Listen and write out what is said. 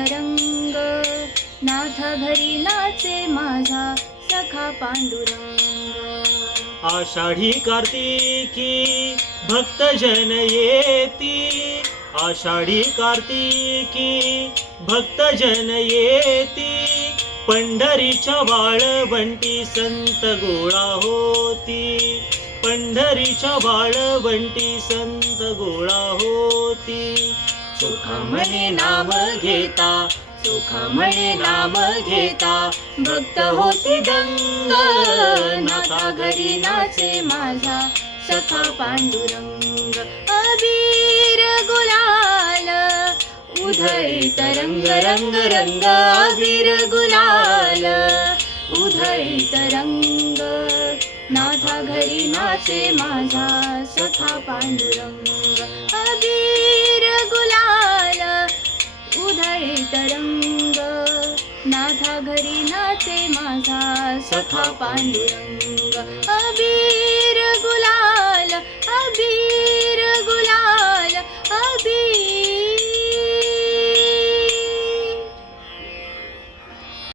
तरंग रंग घरी नाचे माझा सखा पांडुरंग। आषाढी कार्तिकी भक्तजन येती। आषाढी कार्तिकी भक्तजन येती। पंढरीच्या वाळवंटी संत गोळा होती। पंढरीच्या वाळवंटी संत गोळा होती। सुखमणे नाम घेता सुखमणे नाम घेता. भक्त होती दंग नाता घरी नाचे माझा सखा पांडुरंग. अबीर गुलाल उधळीत तरंग रंग रंग. अबीर गुलाल उधळीत तरंग. नाथा घरी नाचे माझा सखा पांडुरंग. उधळीत तरंग. नाथा घरी नाचे माझा सखा पांडुरंग. अबी